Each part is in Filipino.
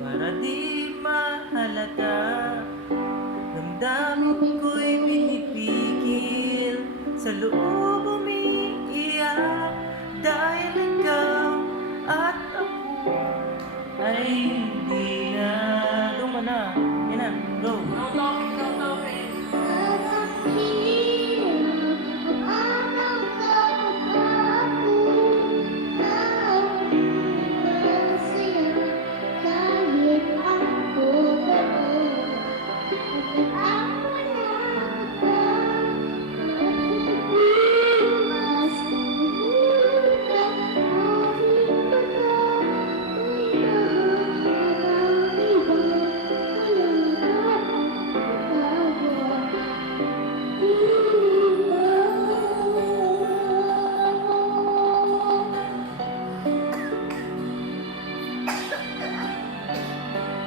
Para di mahalata, damdamin ko'y pinipigil, sa loob umiiyak, dahil ikaw at ako ay hindi na. Doon ka na, yan na, go.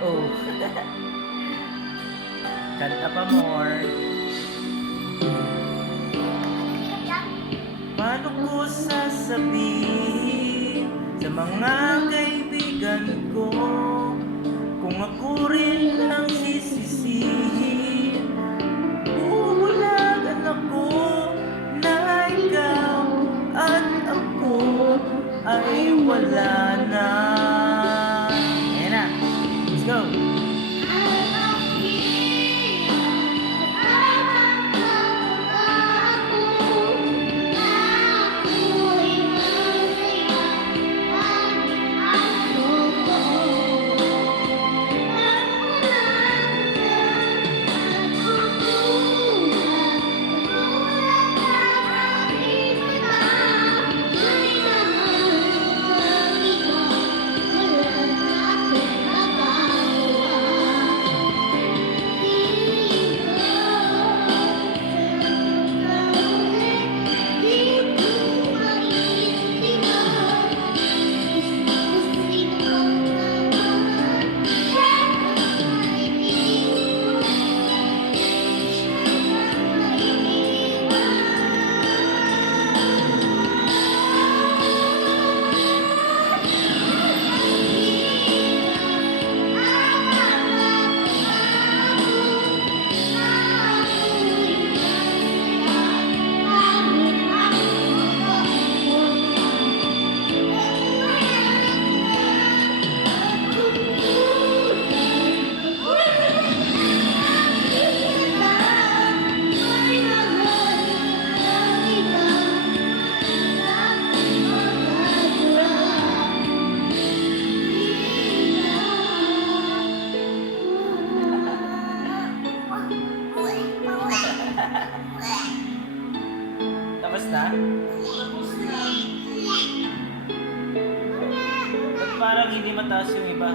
Oh. Kanta pa more. Paano ko sasabihin sa mga kaibigan ko kung ako rin lang sisisihin? Bubulagan ako na ikaw at ako ay wala na. Ayan na. Let's go. Tapos na? Ba't parang hindi mataas yung iba?